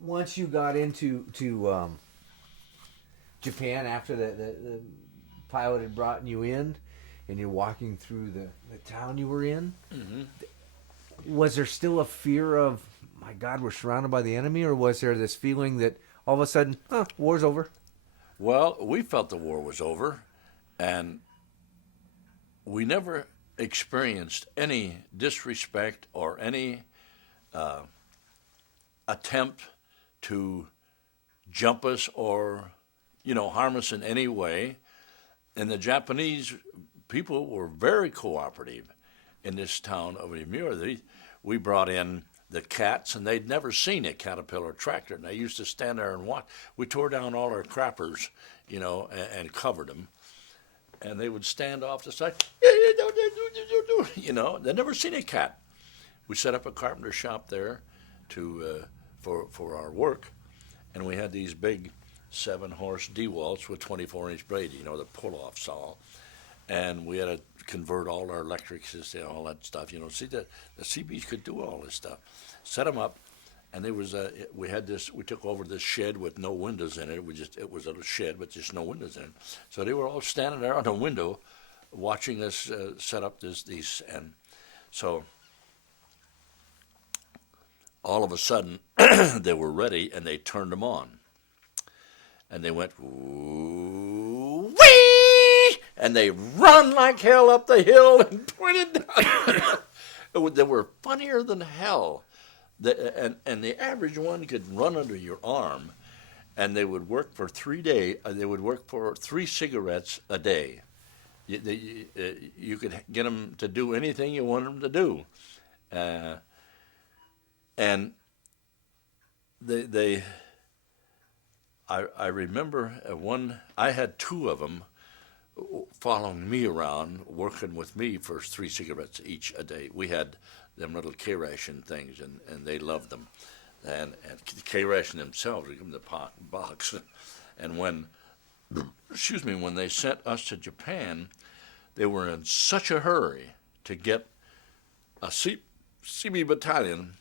once you got into Japan after the pilot had brought you in, and you're walking through the town you were in, was there still a fear of, my God, we're surrounded by the enemy, or was there this feeling that all of a sudden, war's over? Well, we felt the war was over, and we never experienced any disrespect or any attempt to jump us or, harm us in any way. And the Japanese people were very cooperative in this town of Ymir. We brought in the cats, and they'd never seen a Caterpillar tractor, and they used to stand there and watch. We tore down all our crappers, and covered them, and they would stand off the side, they'd never seen a cat. We set up a carpenter shop there for our work, and we had these big 7-horse DeWalts with 24-inch blade, the pull-off saw, and we had to convert all our electrics, all that stuff. See, the CBs could do all this stuff. Set them up, and there was we took over this shed with no windows in it. It was a shed with just no windows in it. So they were all standing there on the window, watching us set up these, and so all of a sudden they were ready, and they turned them on, and they went wee, and they run like hell up the hill and pointed down. They were funnier than hell. And the average one could run under your arm, and they would work for 3 days. They would work for 3 cigarettes a day. You could get them to do anything you wanted them to do, and I remember I had 2 of them following me around, working with me for 3 cigarettes each a day. We had them little K-ration things, and they loved them. And K-ration themselves, we give them the box. And when they sent us to Japan, they were in such a hurry to get a CB battalion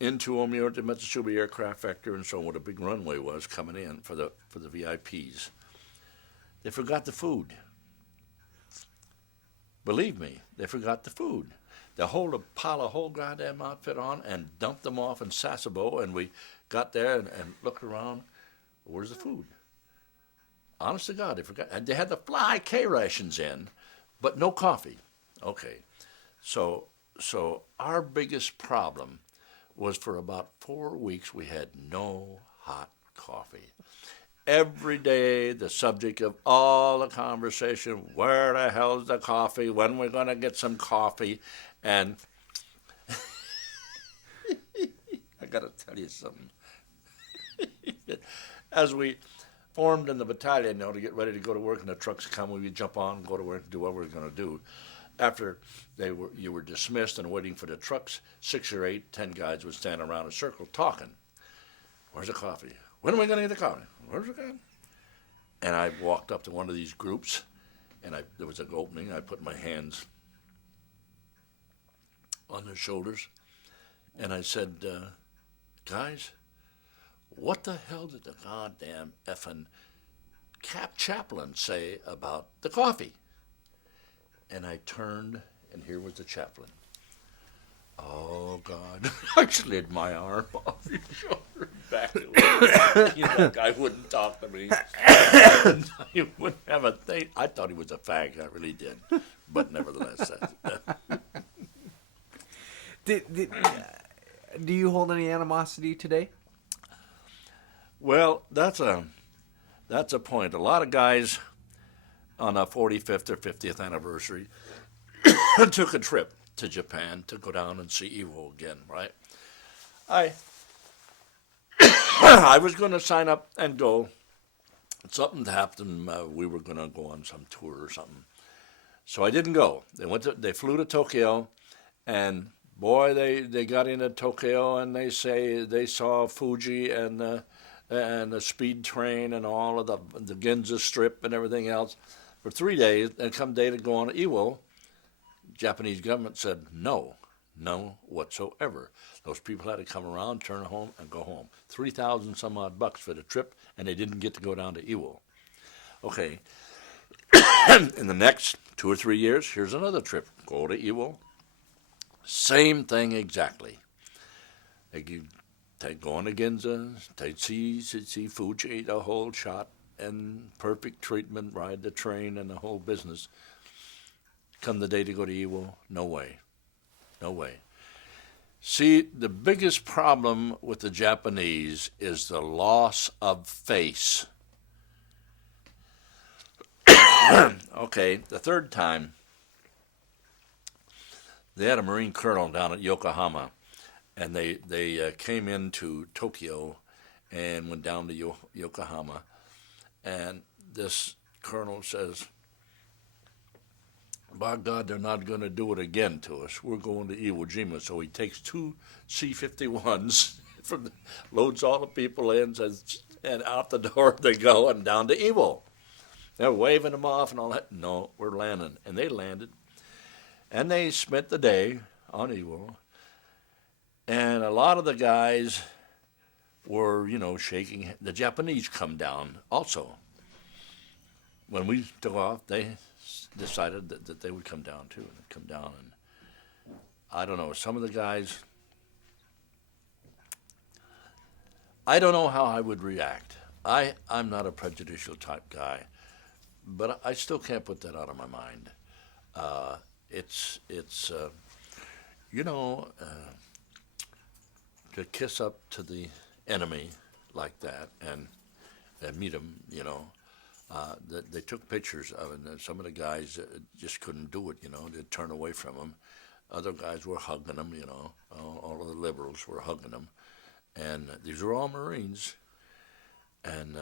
into Omeo to Mitsubishi Aircraft Factory and so on, what a big runway was coming in for the VIPs. They forgot the food. Believe me, they forgot the food. They hold a pile of whole goddamn outfit on and dumped them off in Sasebo, and we got there and looked around. Where's the food? Honest to God, they forgot. And they had the fly K-rations in, but no coffee. Okay, so our biggest problem was for about 4 weeks we had no hot coffee. Every day, the subject of all the conversation, where the hell's the coffee? When we're going to get some coffee? And I got to tell you something. As we formed in the battalion, to get ready to go to work, and the trucks come, we would jump on, go to work, do what we were going to do. After you were dismissed and waiting for the trucks, 6 or 8, 10 guys would stand around a circle talking. Where's the coffee? When am I going to get the coffee? Where's the coffee? And I walked up to one of these groups, and there was an opening. I put my hands on their shoulders, and I said, guys, what the hell did the goddamn effing Cap Chaplain say about the coffee? And I turned, and here was the chaplain. Oh, God. I slid my arm off his shoulder back. That guy wouldn't talk to me. He wouldn't have a thing. I thought he was a fag. I really did. But nevertheless. Do you hold any animosity today? Well, that's a point. A lot of guys on a 45th or 50th anniversary took a trip to Japan to go down and see Iwo again, right? I was going to sign up and go. Something happened. We were going to go on some tour or something. So I didn't go. They flew to Tokyo, and boy, they got into Tokyo, and they say they saw Fuji and the speed train and all of the Ginza Strip and everything else for 3 days. And come day to go on to Iwo, Japanese government said, no, No whatsoever. Those people had to come around, turn home, and go home. 3,000 some odd bucks for the trip, and they didn't get to go down to Ewell. Okay. In the next 2 or 3 years, here's another trip. Go to Ewell. Same thing exactly. They'd go on to Ginza, they'd see Fuji, the whole shot, and perfect treatment, ride the train, and the whole business. Come the day to go to Ewell, no way. No way. See, the biggest problem with the Japanese is the loss of face. Okay, the third time, they had a Marine colonel down at Yokohama, and they came into Tokyo and went down to Yokohama, and this colonel says, by God, they're not going to do it again to us. We're going to Iwo Jima. So he takes 2 C-51s, loads all the people in, and out the door they go, and down to Iwo. They're waving them off and all that. No, we're landing. And they landed. And they spent the day on Iwo. And a lot of the guys were, shaking. The Japanese come down also. When we took off, they decided that they would come down too. And they'd come down. And I don't know, some of the guys, I don't know how I would react. I'm not a prejudicial type guy, but I still can't put that out of my mind. To kiss up to the enemy like that and meet them, they took pictures of it, and some of the guys just couldn't do it, they'd turn away from them. Other guys were hugging them, all of the liberals were hugging them. And these were all Marines. And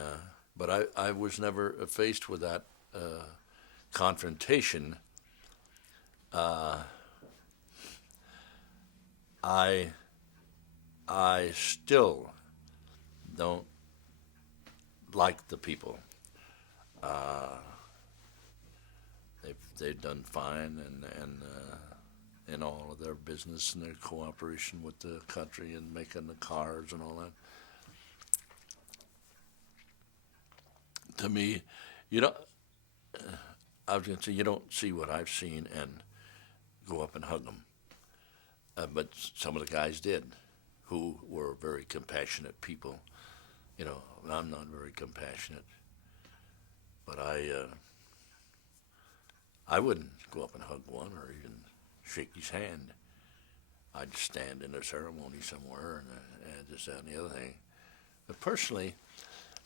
but I was never faced with that confrontation. I still don't like the people. They've done fine and in all of their business and their cooperation with the country and making the cars and all that. To me, I was going to say, you don't see what I've seen and go up and hug them. But some of the guys did, who were very compassionate people. I'm not very compassionate. But I wouldn't go up and hug one or even shake his hand. I'd stand in a ceremony somewhere and this, that, and the other thing. But personally,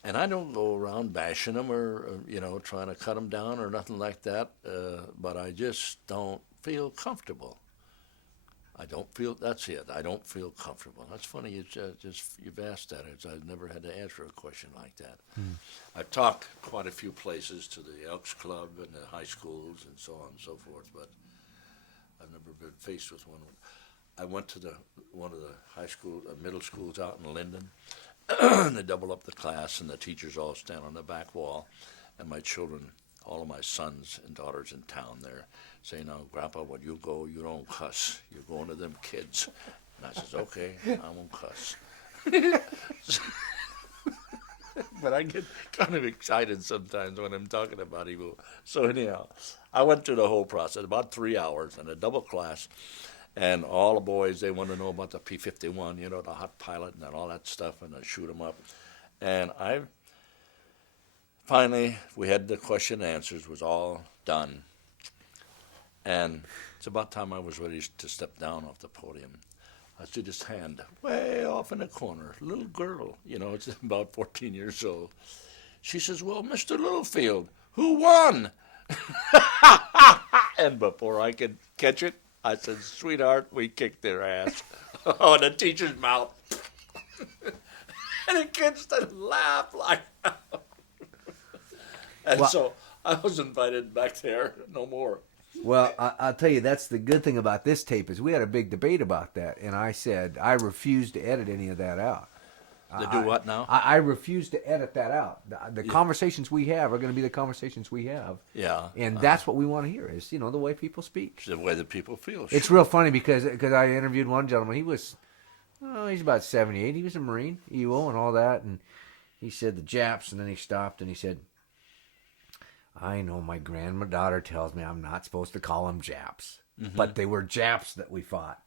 and I don't go around bashing them or trying to cut them down or nothing like that, but I just don't feel comfortable. That's it. I don't feel comfortable. That's funny. You've asked that. I've never had to answer a question like that. I've talked quite a few places to the Elks Club and the high schools and so on and so forth, but I've never been faced with one. I went to one of the middle schools out in Linden. They double up the class, and the teachers all stand on the back wall, and my children, all of my sons and daughters in town there, say, now, Grandpa, when you go, you don't cuss. You're going to them kids. And I says, okay, I won't cuss. But I get kind of excited sometimes when I'm talking about evil. So anyhow, I went through the whole process, about 3 hours in a double class, and all the boys, they want to know about the P-51, the hot pilot and all that stuff, and I shoot them up. And finally, we had the question and answers, was all done. And it's about time I was ready to step down off the podium. I see this hand way off in the corner, little girl, it's about 14 years old. She says, well, Mr. Littlefield, who won? And before I could catch it, I said, sweetheart, we kicked their ass. Oh, in the teacher's mouth. And the kids started to laugh like that. And so I was invited back there no more. Well, I'll tell you, that's the good thing about this tape is we had a big debate about that, and I said I refused to edit any of that out. To do what now? I refuse to edit that out. The conversations we have are going to be the conversations we have. Yeah. And that's what we want to hear is, the way people speak. The way that people feel. It's real funny because I interviewed one gentleman. He was, he's about 78. He was a Marine, EO and all that. And he said the Japs, and then he stopped and he said, I know my granddaughter tells me I'm not supposed to call them Japs. Mm-hmm. But they were Japs that we fought.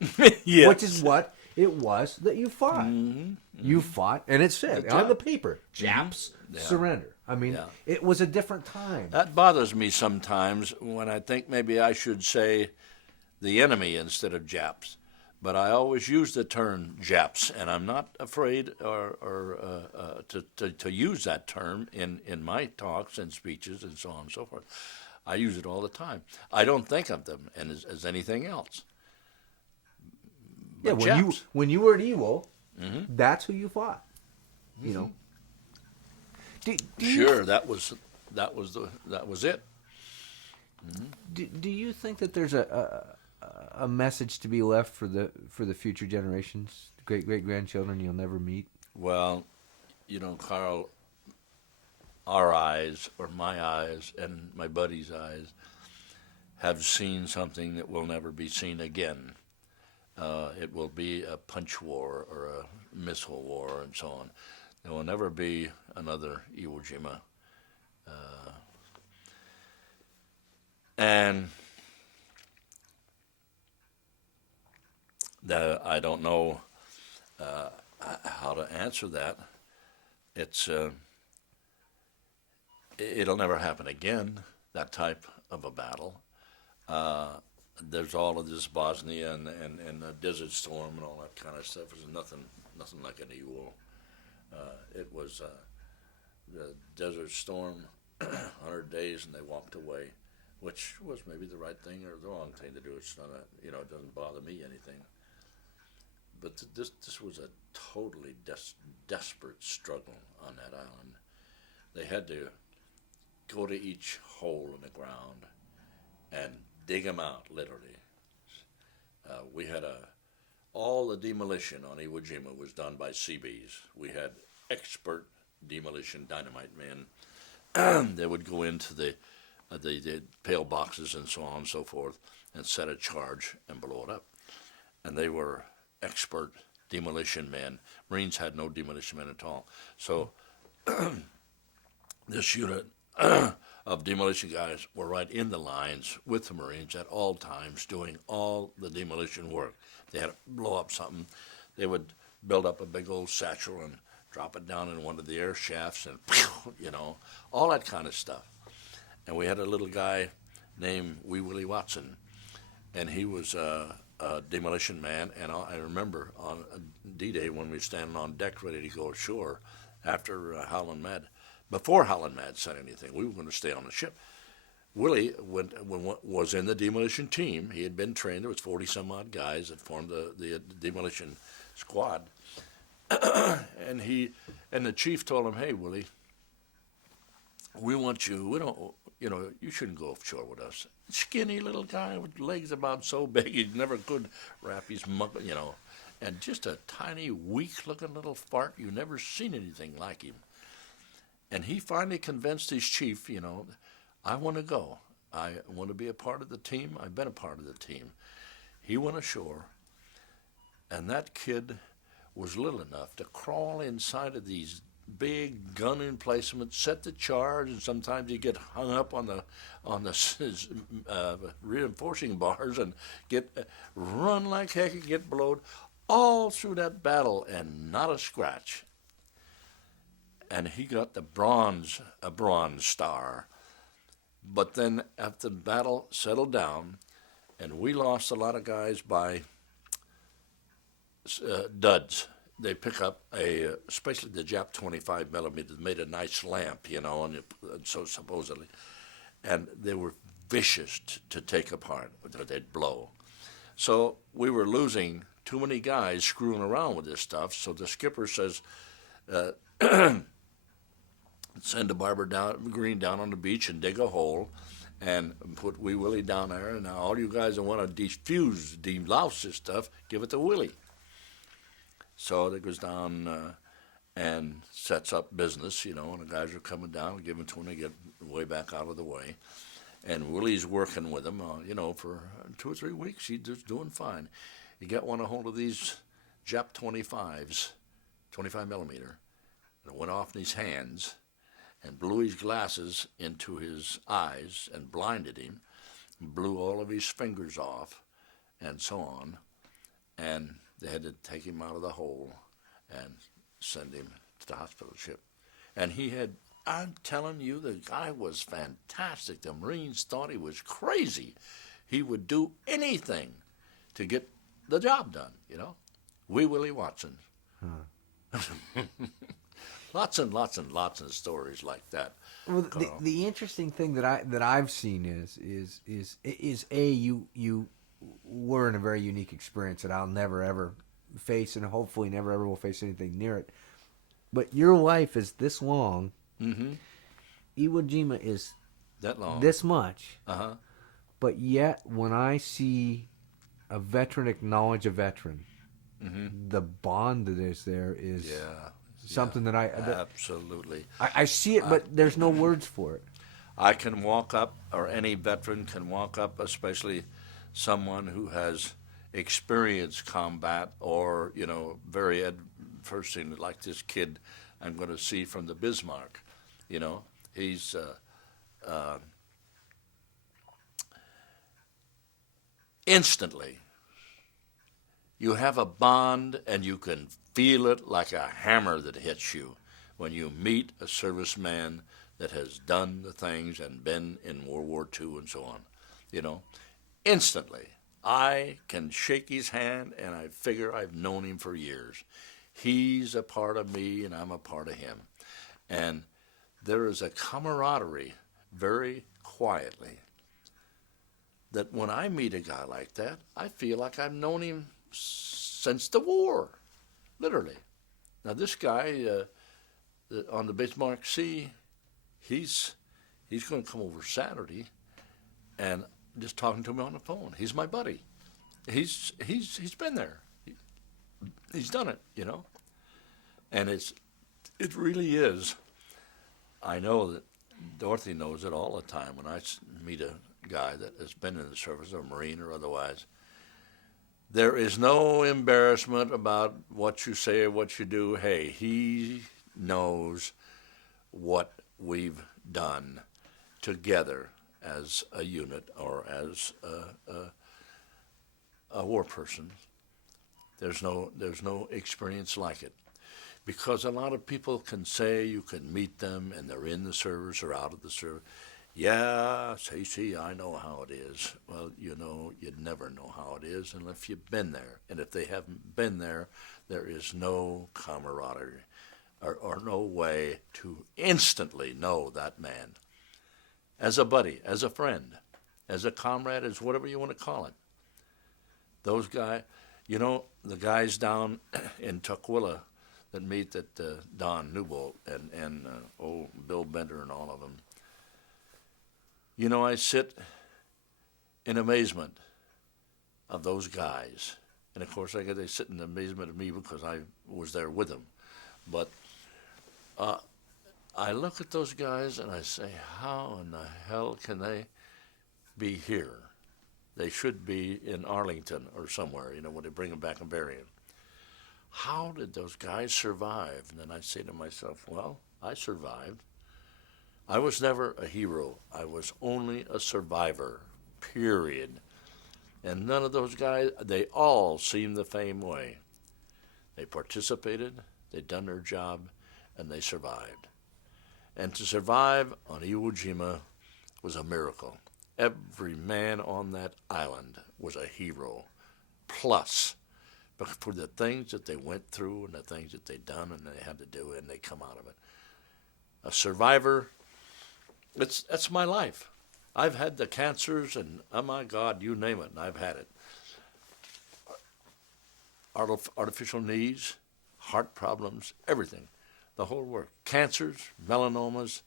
Yes. Which is what it was that you fought. Mm-hmm. You fought, and it said on the paper, Japs surrender. I mean, it was a different time. That bothers me sometimes when I think maybe I should say the enemy instead of Japs. But I always use the term Japs, and I'm not afraid to use that term in my talks and speeches and so on and so forth. I use it all the time. I don't think of them as anything else. But when you were at EWO, that's who you fought. Sure, that was it. Mm-hmm. Do you think that there's a message to be left for the future generations, great grandchildren you'll never meet? Well, Carl, our eyes, or my eyes, and my buddy's eyes, have seen something that will never be seen again. It will be a punch war or a missile war and so on. There will never be another Iwo Jima. And I don't know how to answer that. It'll never happen again, that type of a battle. There's all of this Bosnia and the Desert Storm and all that kind of stuff. There's nothing like an Iwo. It was the Desert Storm, 100 days, and they walked away, which was maybe the right thing or the wrong thing to do. It's not it doesn't bother me anything. But this was a totally desperate struggle on that island. They had to go to each hole in the ground and dig them out, literally. We had all the demolition on Iwo Jima was done by Seabees. We had expert demolition dynamite men. They would go into the pale boxes and so on and so forth and set a charge and blow it up. And they were expert demolition men. Marines had no demolition men at all. So this unit of demolition guys were right in the lines with the Marines at all times doing all the demolition work. They had to blow up something. They would build up a big old satchel and drop it down in one of the air shafts and, all that kind of stuff. And we had a little guy named Willie Watson, and he was a demolition man. And I remember on D-Day when we were standing on deck ready to go ashore after Howlin' Mad, before Howlin' Mad said anything, we were going to stay on the ship. Willie was in the demolition team. He had been trained. There was 40-some-odd guys that formed the demolition squad. And the chief told him, "Hey, Willie, we want you. We don't. You shouldn't go offshore with us. Skinny little guy with legs about so big he never could wrap his mug. And just a tiny, weak-looking little fart. You never seen anything like him." And he finally convinced his chief, I want to go. I want to be a part of the team. I've been a part of the team. He went ashore, and that kid was little enough to crawl inside of these big gun emplacements, set the charge, and sometimes he'd get hung up on the reinforcing bars and run like heck and get blowed all through that battle, and not a scratch. And he got a bronze star. But then after the battle settled down, and we lost a lot of guys by duds. They pick up especially the Jap 25 millimeter, made a nice lamp, and so supposedly, and they were vicious to take apart. They'd blow. So we were losing too many guys screwing around with this stuff. So the skipper says, send a barber green down on the beach and dig a hole and put Wee Willie down there. And now all you guys that want to delouse this stuff, give it to Willie. So it goes down, and sets up business, and the guys are coming down, give him to him, they get way back out of the way. And Willie's working with him, for 2 or 3 weeks. He's just doing fine. He got a hold of these Jap 25s, 25 millimeter, and it went off in his hands and blew his glasses into his eyes and blinded him, blew all of his fingers off, and so on. And they had to take him out of the hole and send him to the hospital ship. And I'm telling you, the guy was fantastic. The Marines thought he was crazy. He would do anything to get the job done, Willie Watson. Lots and lots and lots of stories like that. Well, the interesting thing that I've seen is you were in a very unique experience that I'll never ever face, and hopefully never ever will face anything near it. But your life is this long. Mm-hmm. Iwo Jima is that long, this much. Uh-huh. But yet, when I see a veteran acknowledge a veteran, the bond that is there is something that absolutely. I see it, but there's no words for it. I can walk up, or any veteran can walk up, especially someone who has experienced combat or, very first thing like this kid I'm going to see from the Bismarck. He's instantly you have a bond, and you can feel it like a hammer that hits you when you meet a serviceman that has done the things and been in World War II and so on. Instantly, I can shake his hand, and I figure I've known him for years. He's a part of me, and I'm a part of him. And there is a camaraderie, very quietly, that when I meet a guy like that, I feel like I've known him since the war, literally. Now, this guy on the Bismarck Sea, he's going to come over Saturday, and just talking to me on the phone. He's my buddy. He's been there. He's done it, And it really is. I know that Dorothy knows it all the time. When I meet a guy that has been in the service, a Marine or otherwise, there is no embarrassment about what you say or what you do. Hey, he knows what we've done together as a unit or as a war person. There's no experience like it. Because a lot of people can say you can meet them and they're in the service or out of the service. Yeah, see, I know how it is. Well, you'd never know how it is unless you've been there. And if they haven't been there, there is no camaraderie or no way to instantly know that man. As a buddy, as a friend, as a comrade, as whatever you want to call it. Those guys, the guys down in Tukwila that meet at Don Newbolt and old Bill Bender and all of them. I sit in amazement of those guys. And, of course, they sit in amazement of me because I was there with them. But I look at those guys and I say, how in the hell can they be here? They should be in Arlington or somewhere, when they bring them back and bury them. How did those guys survive? And then I say to myself, well, I survived. I was never a hero. I was only a survivor, period. And none of those guys, they all seemed the same way. They participated, they'd done their job, and they survived. And to survive on Iwo Jima was a miracle. Every man on that island was a hero, plus, but for the things that they went through and the things that they'd done and they had to do, and they come out of it. A survivor, that's my life. I've had the cancers and, oh my God, you name it, and I've had it. Artificial knees, heart problems, everything. The whole work. Cancers, melanomas,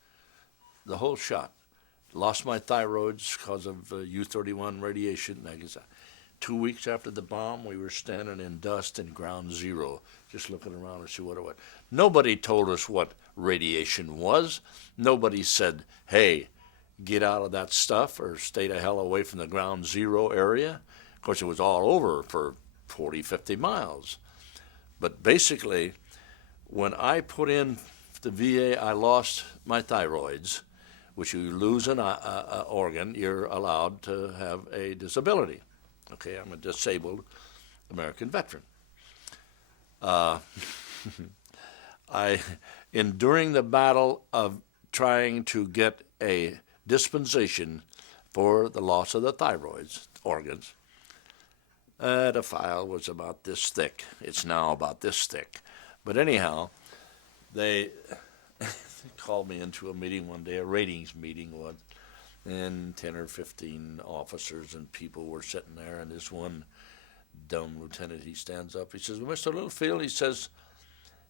the whole shot. Lost my thyroids because of U31 radiation. 2 weeks after the bomb, we were standing in dust in ground zero, just looking around to see what it was. Nobody told us what radiation was. Nobody said, hey, get out of that stuff or stay the hell away from the ground zero area. Of course, it was all over for 40, 50 miles. But basically, when I put in the VA, I lost my thyroids, which you lose an organ, you're allowed to have a disability. Okay, I'm a disabled American veteran. During the battle of trying to get a dispensation for the loss of the thyroids organs, the file was about this thick. It's now about this thick. But anyhow, they called me into a meeting one day, a ratings meeting, and 10 or 15 officers and people were sitting there, and this one dumb lieutenant, he stands up, he says, well, Mr. Littlefield, he says,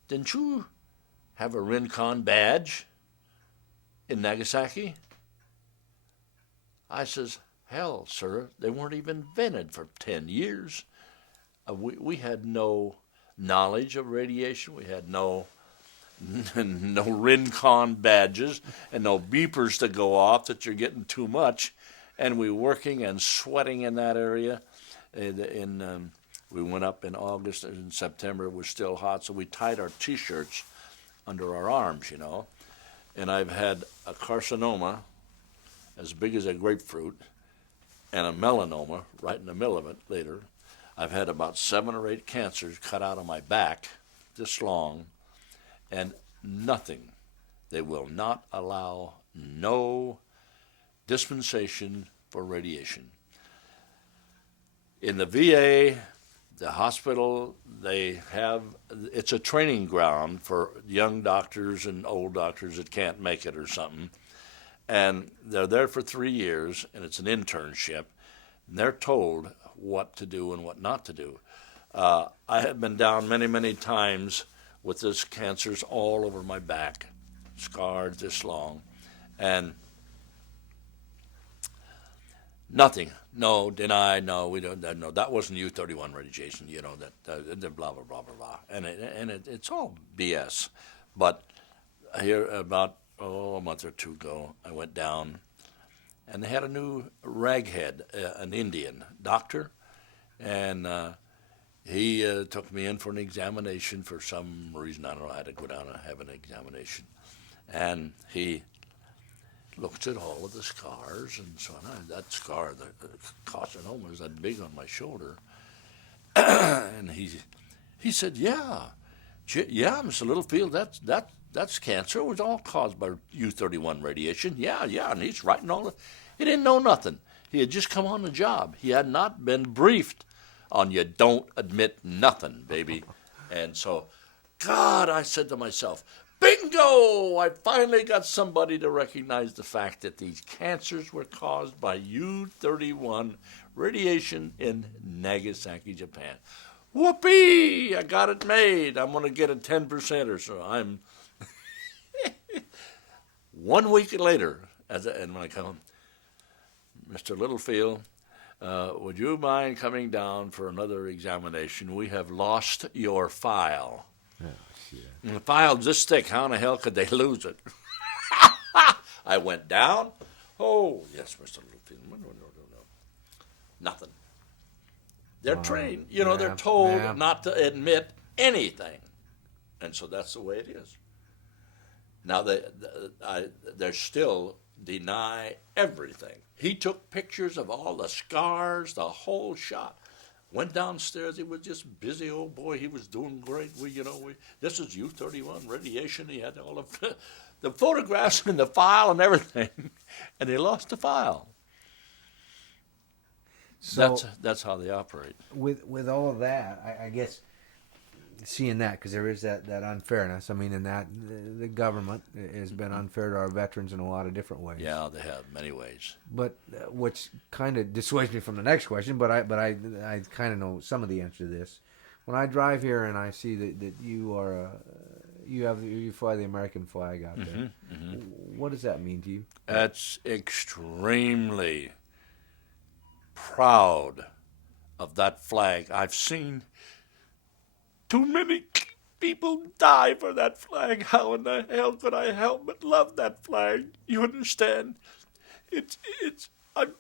didn't you have a Rincon badge in Nagasaki? I says, hell, sir, they weren't even invented for 10 years. We had no knowledge of radiation. We had no Rincon badges and no beepers to go off that you're getting too much. And we were working and sweating in that area. We went up in August and in September. It was still hot, so we tied our T-shirts under our arms, you know. And I've had a carcinoma as big as a grapefruit and a melanoma right in the middle of it later. I've had about 7 or 8 cancers cut out of my back this long, and nothing. They will not allow no dispensation for radiation. In the VA, the hospital, it's a training ground for young doctors and old doctors that can't make it or something. And they're there for 3 years, and it's an internship. And they're told what to do and what not to do. I have been down many, many times with this cancers all over my back, scarred this long, and nothing. No, deny, no, we don't. No, that wasn't U31 radiation. You know that blah blah blah blah blah, and it's all BS. But here about a month or two ago, I went down, and they had a new raghead, an Indian doctor, and he took me in for an examination for some reason. I don't know. I had to go down and have an examination, and he looked at all of the scars and so on. That scar, the carcinoma, was that big on my shoulder. And he said, yeah, Mr. Littlefield, that's cancer. It was all caused by U31 radiation. Yeah, and he's writing all the. He didn't know nothing. He had just come on the job. He had not been briefed on you don't admit nothing, baby. And so, God, I said to myself, bingo! I finally got somebody to recognize the fact that these cancers were caused by U31 radiation in Nagasaki, Japan. Whoopee! I got it made. I'm going to get a 10% or so. I'm 1 week later, and when I come, Mr. Littlefield, would you mind coming down for another examination? We have lost your file. Oh, shit. And the file's this thick. How in the hell could they lose it? I went down. Oh, yes, Mr. Littlefield. No. Nothing. They're trained. You know, they're told not to admit anything. And so that's the way it is. Now, they still deny everything. He took pictures of all the scars, the whole shot. Went downstairs. He was just busy old boy. He was doing great. This is U31 radiation. He had all of the photographs in the file and everything, and he lost the file. So that's how they operate. With all of that, I guess seeing that, because there is that unfairness. I mean, in that the government has been unfair to our veterans in a lot of different ways. Yeah, they have many ways. But which kind of dissuades me from the next question. But I kind of know some of the answer to this. When I drive here and I see that you are you fly the American flag out there, what does that mean to you? That's extremely proud of that flag. I've seen too many people die for that flag. How in the hell could I help but love that flag? You understand? It's I've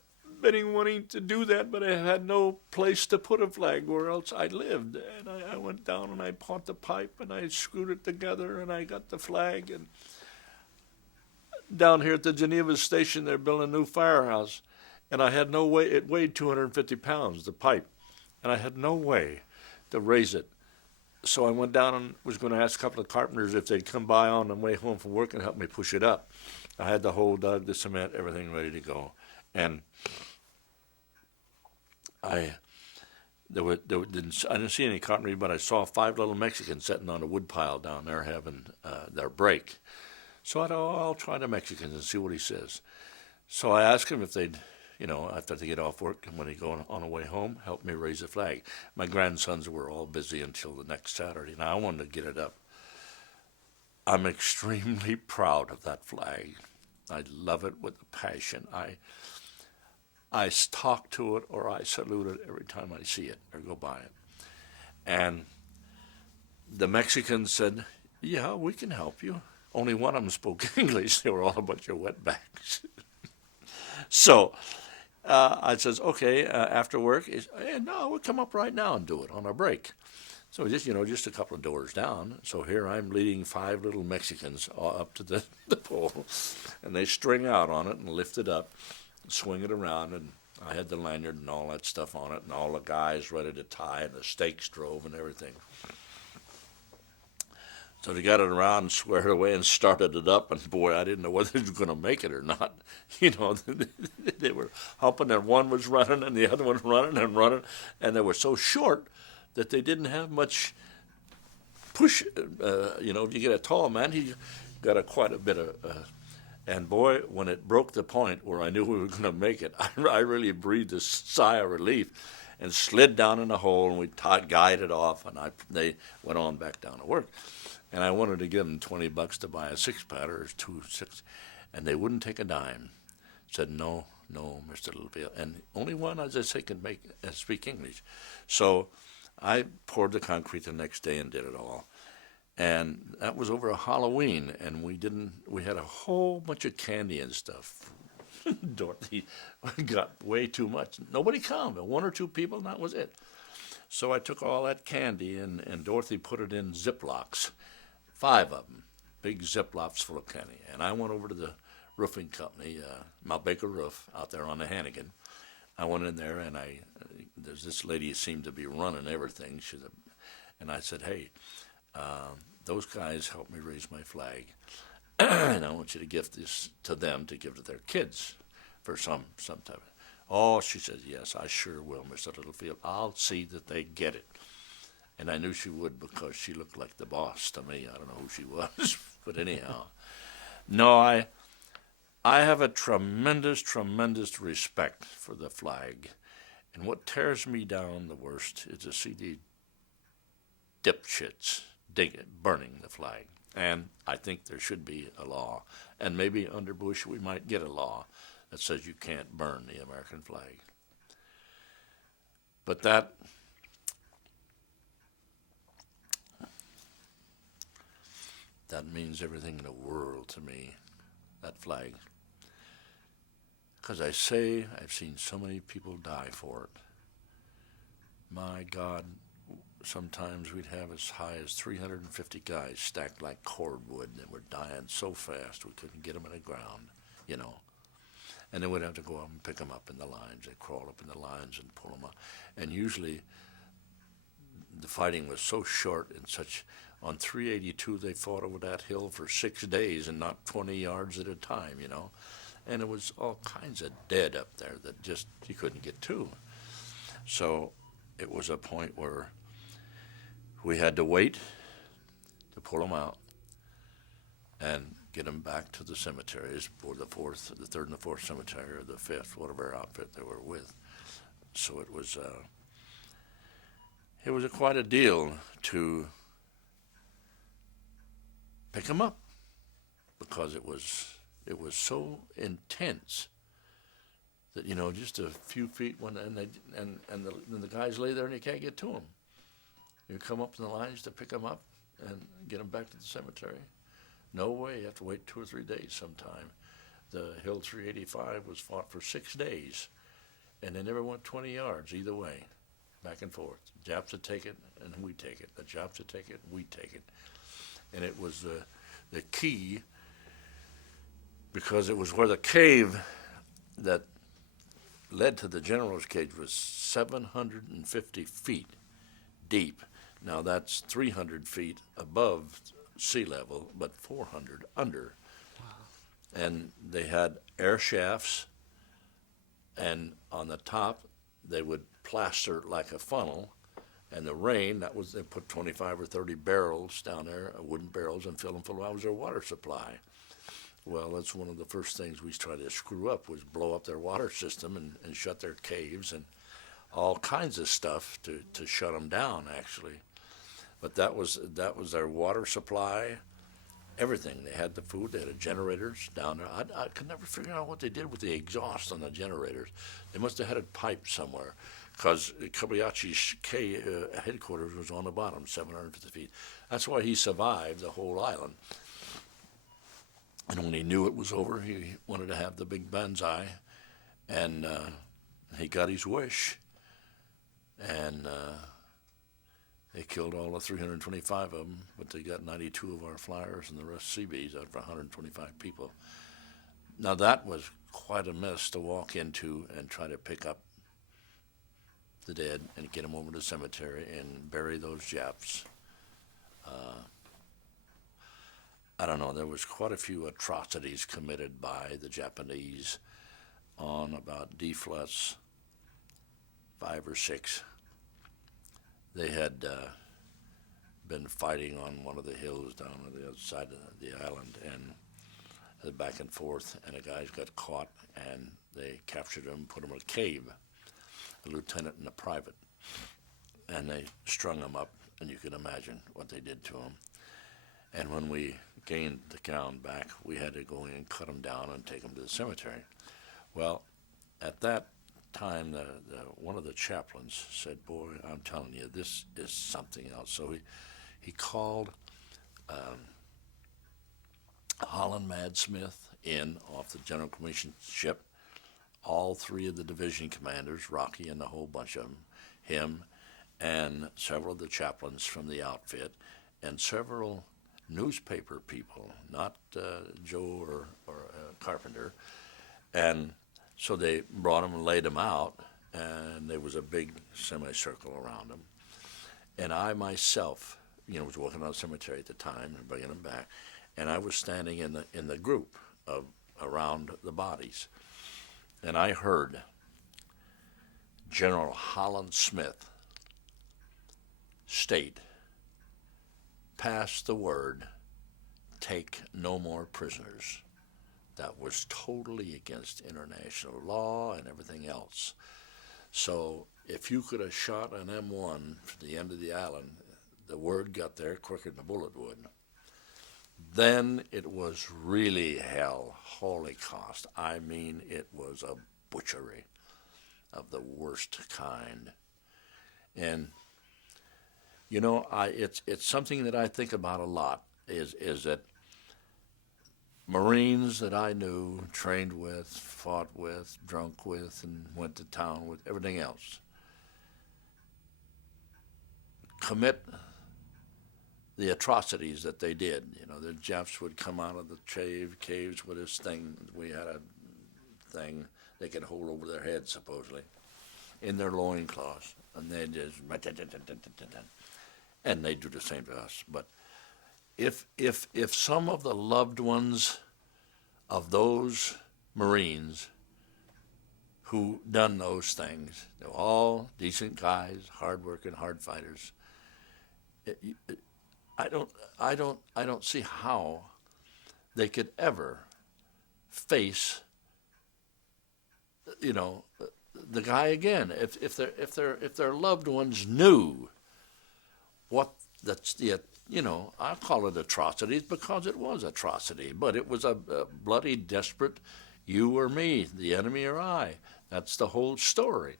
been wanting to do that, but I had no place to put a flag where else I lived. And I went down and I bought the pipe and I screwed it together and I got the flag. And down here at the Geneva station, they're building a new firehouse, and I had no way. It weighed 250 pounds, the pipe, and I had no way to raise it. So I went down and was going to ask a couple of carpenters if they'd come by on the way home from work and help me push it up. I had the hole dug, the cement, everything ready to go. And I didn't see any carpentry, but I saw 5 little Mexicans sitting on a wood pile down there having their break. So I thought, I'll try the Mexicans and see what he says. So I asked him if they'd, after they get off work and when they go on the way home, help me raise the flag. My grandsons were all busy until the next Saturday. Now I wanted to get it up. I'm extremely proud of that flag. I love it with a passion. I talk to it or I salute it every time I see it or go by it. And the Mexicans said, yeah, we can help you. Only one of them spoke English. They were all a bunch of wetbacks. So I says, okay, after work, no, we'll come up right now and do it on our break. So just a couple of doors down. So here I'm leading 5 little Mexicans up to the pole, and they string out on it and lift it up, and swing it around, and I had the lanyard and all that stuff on it, and all the guys ready to tie, and the stakes drove and everything. So they got it around and squared away and started it up, and boy, I didn't know whether they were going to make it or not. They were humping, and one was running, and the other one running, and they were so short that they didn't have much push. If you get a tall man, he got quite a bit of. And boy, when it broke the point where I knew we were going to make it, I really breathed a sigh of relief, and slid down in the hole, and we guided off, and they went on back down to work. And I wanted to give them $20 to buy a 6-pack or 2 6, and they wouldn't take a dime. Said no, Mr. Littlefield, and only one, as I say, can speak English. So I poured the concrete the next day and did it all, and that was over a Halloween, and we had a whole bunch of candy and stuff. Dorothy got way too much. Nobody come, 1 or 2 people, and that was it. So I took all that candy, and Dorothy put it in Ziplocs. 5 of them, big Ziplocs full of candy. And I went over to the roofing company, Mount Baker Roof, out there on the Hannigan. I went in there, and there's this lady who seemed to be running everything. And I said, hey, those guys helped me raise my flag, and I want you to give this to them to give to their kids for some type of. Oh, she said, yes, I sure will, Mr. Littlefield. I'll see that they get it. And I knew she would because she looked like the boss to me. I don't know who she was, but anyhow. No, I have a tremendous, tremendous respect for the flag. And what tears me down the worst is to see the dipshits burning the flag. And I think there should be a law. And maybe under Bush we might get a law that says you can't burn the American flag. But that means everything in the world to me, that flag. Because I've seen so many people die for it. My God, sometimes we'd have as high as 350 guys stacked like cordwood, and we're dying so fast we couldn't get them in the ground, And then we'd have to go up and pick them up in the lines. They'd crawl up in the lines and pull them up. And usually the fighting was so short and such. On 382, they fought over that hill for 6 days and not 20 yards at a time, And it was all kinds of dead up there that just you couldn't get to. So it was a point where we had to wait to pull them out and get them back to the cemeteries for the 3rd and the 4th cemetery, or the 5th, whatever outfit they were with. So it was quite a deal to pick them up, because it was so intense that, just a few feet and the guys lay there and you can't get to them. You come up in the lines to pick them up and get them back to the cemetery. No way. You have to wait 2 or 3 days sometime. The Hill 385 was fought for 6 days, and they never went 20 yards either way, back and forth. Japs would take it, and we take it. The Japs would take it, and we take it. And it was the key, because it was where the cave that led to the general's cage was 750 feet deep. Now that's 300 feet above sea level, but 400 under. Wow. And they had air shafts, and on the top they would plaster like a funnel, and the rain, they put 25 or 30 barrels down there, wooden barrels, and fill them full of, that was their water supply. Well, that's one of the first things we tried to screw up, was blow up their water system and shut their caves and all kinds of stuff to shut them down, actually. But that was their water supply, everything. They had the food, they had the generators down there. I could never figure out what they did with the exhaust on the generators. They must have had it piped somewhere, because Kobayashi's headquarters was on the bottom, 750 feet. That's why he survived the whole island. And when he knew it was over, he wanted to have the big banzai, and he got his wish. And they killed all the 325 of them, but they got 92 of our flyers and the rest CBs out of 125 people. Now that was quite a mess to walk into and try to pick up the dead and get them over to the cemetery and bury those Japs. I don't know, there was quite a few atrocities committed by the Japanese on about D-flats 5 or 6. They had been fighting on one of the hills down on the other side of the island, and back and forth, and the guys got caught, and they captured them, put them in a cave, a lieutenant and a private, and they strung them up, and you can imagine what they did to them. And when we gained the town back, we had to go in and cut them down and take them to the cemetery. Well, at that time, one of the chaplains said, "Boy, I'm telling you, this is something else." So he called Holland Madsmith in off the General Commission ship, all 3 of the division commanders, Rocky and a whole bunch of them, him, and several of the chaplains from the outfit, and several newspaper people, not Joe or Carpenter. And so they brought them and laid them out, and there was a big semicircle around them. And I myself, was working on the cemetery at the time and bringing them back, and I was standing in the group around the bodies, and I heard General Holland Smith state, "Pass the word, take no more prisoners." That was totally against international law and everything else. So if you could have shot an M1 from the end of the island, the word got there quicker than a bullet would. Then it was really hell, holocaust. I mean, it was a butchery of the worst kind. And it's something that I think about a lot, is that Marines that I knew, trained with, fought with, drunk with, and went to town with, everything else, commit the atrocities that they did. The Japs would come out of the caves with this thing. We had a thing they could hold over their heads, supposedly, in their loincloths, and they just, and they do the same to us. But if some of the loved ones of those Marines who done those things, they're all decent guys, hard-working, hard fighters. I don't see how they could ever face, the guy again. If their loved ones knew what that's the. I call it atrocities because it was atrocity, but it was a bloody, desperate, you or me, the enemy or I. That's the whole story.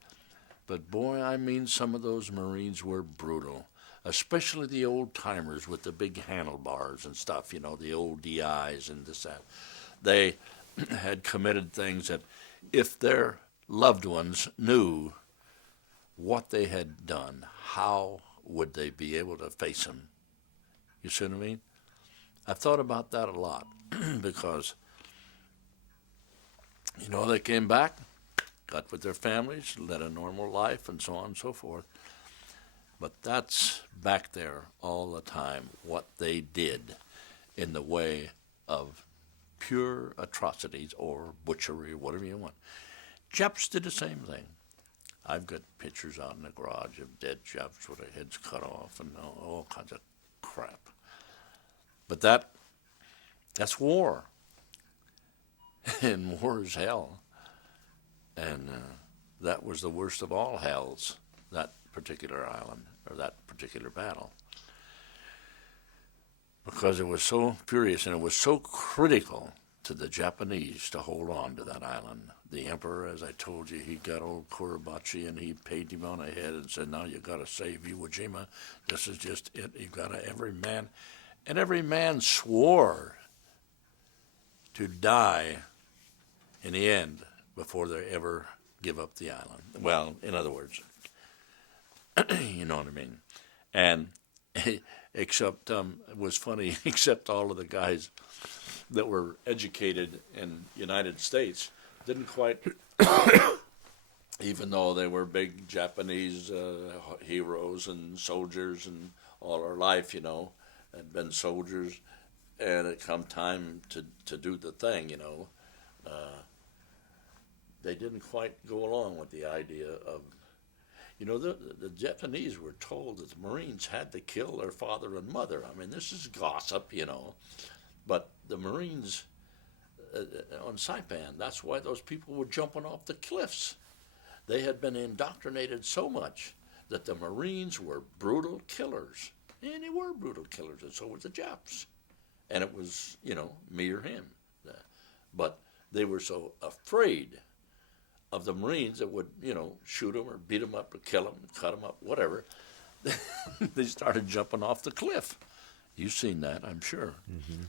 But boy, I mean, some of those Marines were brutal, especially the old timers with the big handlebars and stuff, you know, the old DIs and this, that. They had committed things that if their loved ones knew what they had done, how would they be able to face them? You see what I mean? I've thought about that a lot because, you know, they came back, got with their families, led a normal life, and so on and so forth. But that's back there all the time, what they did in the way of pure atrocities or butchery, whatever you want. Japs did the same thing. I've got pictures out in the garage of dead Japs with their heads cut off and all kinds of crap. But that's war. And war is hell. And that was the worst of all hells, that particular island, or that particular battle. Because it was so furious and it was so critical to the Japanese to hold on to that island. The emperor, as I told you, he got old Kuribachi and he paid him on the head and said, now you got to save Iwo Jima. This is just it. You've got to, every man swore to die in the end before they ever give up the island. Well, in other words, you know what I mean. And except, it was funny, except all of the guys that were educated in United States didn't quite, even though they were big Japanese heroes and soldiers and all our life, you know, had been soldiers, and it come time to do the thing, you know, they didn't quite go along with the idea of, you know, the Japanese were told that the Marines had to kill their father and mother. I mean, this is gossip, you know, but the Marines on Saipan, that's why those people were jumping off the cliffs. They had been indoctrinated so much that the Marines were brutal killers. And they were brutal killers, and so were the Japs. And it was, you know, me or him. But they were so afraid of the Marines that would, you know, shoot them or beat them up or kill them, cut them up, whatever. They started jumping off the cliff. You've seen that, I'm sure. Mm-hmm.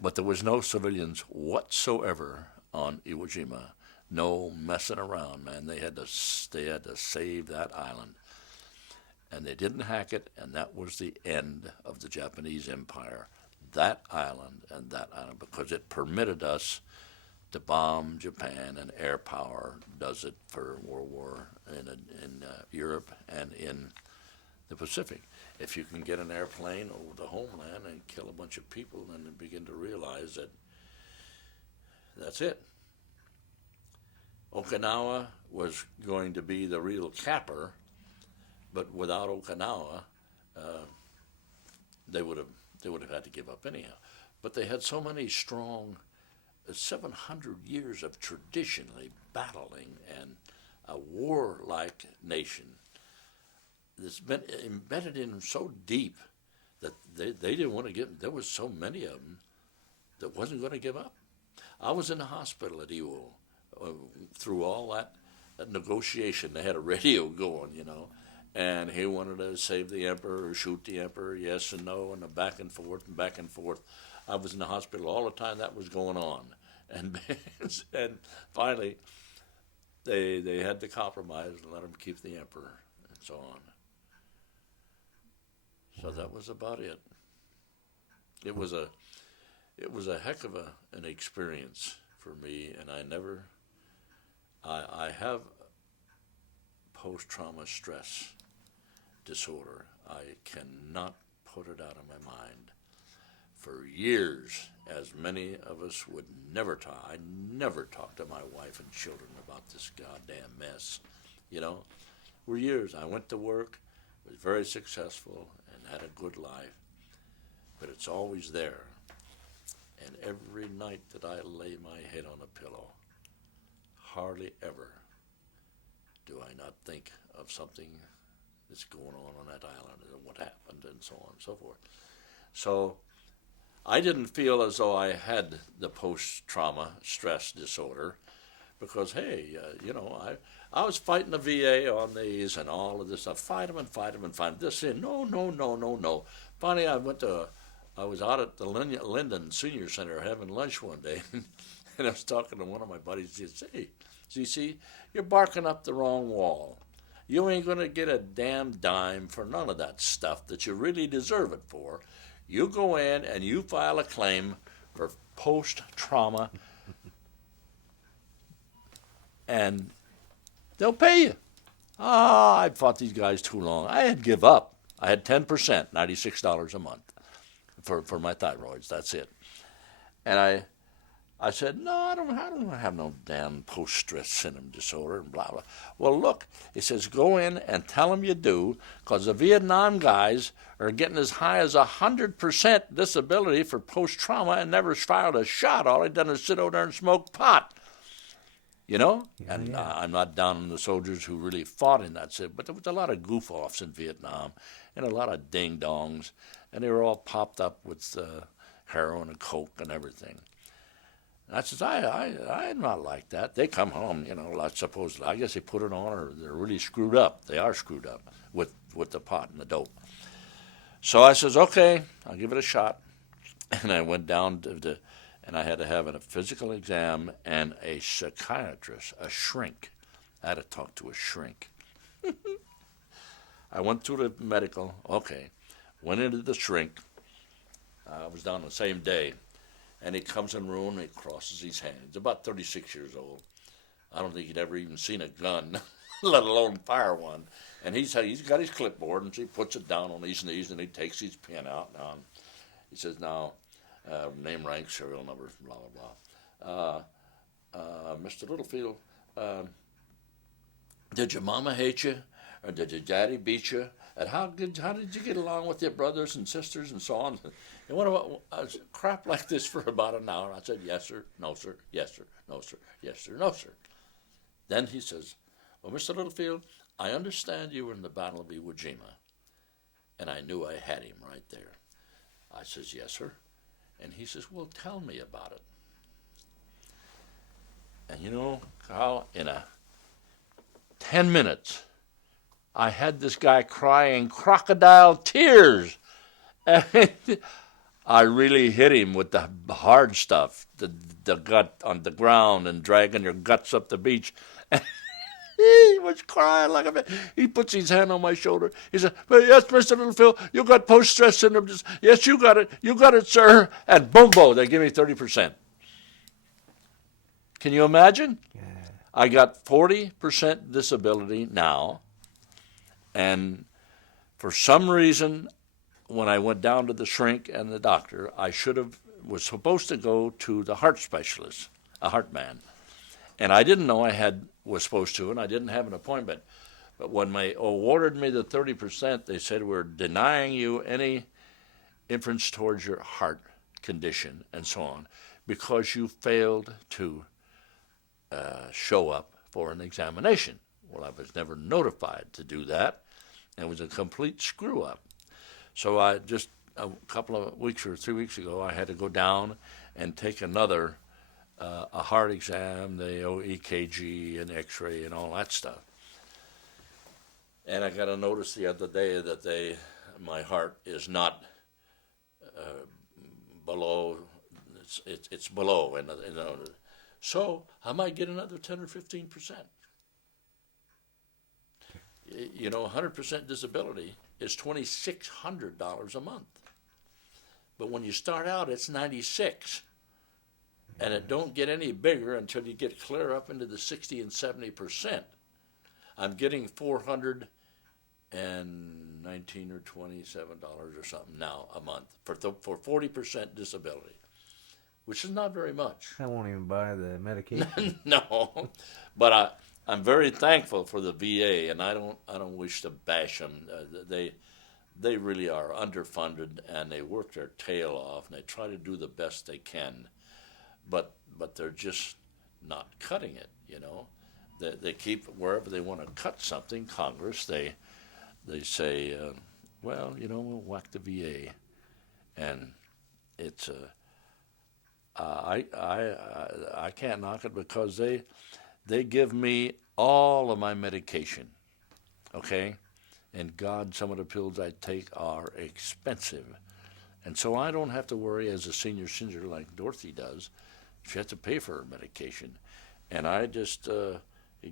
But there was no civilians whatsoever on Iwo Jima. No messing around, man. They had to save that island. And they didn't hack it, and that was the end of the Japanese Empire. That island, because it permitted us to bomb Japan, and air power does it for World War in Europe and in the Pacific. If you can get an airplane over the homeland and kill a bunch of people, then you begin to realize that that's it. Okinawa was going to be the real capper, but without Okinawa, they would have had to give up anyhow. But they had so many strong, 700 years of traditionally battling and a warlike nation. It's been embedded in them so deep that they didn't want to give. There was so many of them that wasn't going to give up. I was in the hospital at Iwo through all that negotiation. They had a radio going, you know, and he wanted to save the emperor or shoot the emperor, yes and no, and back and forth and back and forth. I was in the hospital all the time that was going on, and finally they had to compromise and let him keep the emperor and so on. So that was about it. It was a heck of an experience for me, and I have post-trauma stress disorder. I cannot put it out of my mind. For years, as many of us would never talk, I never talked to my wife and children about this goddamn mess. You know, for years I went to work, was very successful, and had a good life, but it's always there. And every night that I lay my head on a pillow, hardly ever do I not think of something that's going on that island and what happened and so on and so forth. So I didn't feel as though I had the post-trauma stress disorder, because hey, I was fighting the VA on these and all of this stuff. Fight them and fight them and fight them. This in no, no, no, no, no. Finally, I was out at the Linden Senior Center having lunch one day, and I was talking to one of my buddies. He said, "Hey, ZC, you're barking up the wrong wall. You ain't going to get a damn dime for none of that stuff that you really deserve it for. You go in and you file a claim for post-trauma, and they'll pay you." I'd fought these guys too long. I had to give up. I had 10%, $96 a month for my thyroids. That's it. And I said, no, I don't have no damn post-stress syndrome disorder and blah, blah. Well, look, he says, go in and tell them you do, because the Vietnam guys are getting as high as 100% disability for post-trauma and never fired a shot. All they've done is sit over there and smoke pot. Yeah, I'm not down on the soldiers who really fought in that, but there was a lot of goof-offs in Vietnam and a lot of ding-dongs, and they were all popped up with heroin and coke and everything. And I says, I'm not like that. They come home, I guess they put it on, or they're really screwed up. They are screwed up with the pot and the dope. So I says, okay, I'll give it a shot. And I went down and I had to have a physical exam and a psychiatrist, a shrink. I had to talk to a shrink. I went through the medical, okay, went into the shrink. I was down the same day. And he comes in the room and he crosses his hands. He's about 36 years old. I don't think he'd ever even seen a gun, let alone fire one. And he's got his clipboard, and he puts it down on his knees, and he takes his pen out. Now, he says, now, name, rank, serial number, blah, blah, blah. Mr. Littlefield, did your mama hate you? Or did your daddy beat you? And how did you get along with your brothers and sisters and so on? And what about crap like this for about an hour? I said, yes, sir, no, sir, yes, sir, no, sir, yes, sir, no, sir. Then he says, well, Mr. Littlefield, I understand you were in the Battle of Iwo Jima. And I knew I had him right there. I says, yes, sir. And he says, well, tell me about it. And Carl, in 10 minutes, I had this guy crying crocodile tears. And I really hit him with the hard stuff, the gut on the ground and dragging your guts up the beach. And he was crying like a man. He puts his hand on my shoulder. He said, well, yes, Mr. Littlefield, you got post-stress syndrome. Yes, you got it, sir. And boom, they give me 30%. Can you imagine? Yeah. I got 40% disability now. And for some reason, when I went down to the shrink and the doctor, was supposed to go to the heart specialist, a heart man. And I didn't know was supposed to, and I didn't have an appointment. But when they awarded me the 30%, they said, we're denying you any inference towards your heart condition and so on, because you failed to show up for an examination. Well, I was never notified to do that. It was a complete screw-up. So I just a couple of weeks or 3 weeks ago, I had to go down and take another a heart exam, the EKG and X-ray and all that stuff. And I got a notice the other day that my heart is not below. It's below, and so I might get another 10 or 15%. 100% disability is $2,600 a month. But when you start out, it's $96. And it don't get any bigger until you get clear up into the 60 and 70%. I'm getting $419 or $27 or something now a month for 40% disability, which is not very much. I won't even buy the medication. No, but I'm very thankful for the VA, and I don't wish to bash them. They really are underfunded, and they work their tail off, and they try to do the best they can, but they're just not cutting it. They keep wherever they want to cut something. Congress, they say, we'll whack the VA, and it's I can't knock it because they give me all of my medication, okay? And God, some of the pills I take are expensive. And so I don't have to worry as a senior citizen like Dorothy does. She has to pay for her medication. And I just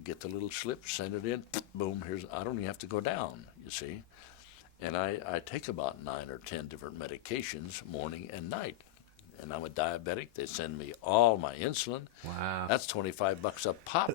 get the little slip, send it in, boom, I don't even have to go down, you see. And I take about 9 or 10 different medications morning and night. And I'm a diabetic. They send me all my insulin. Wow. That's $25 a pop.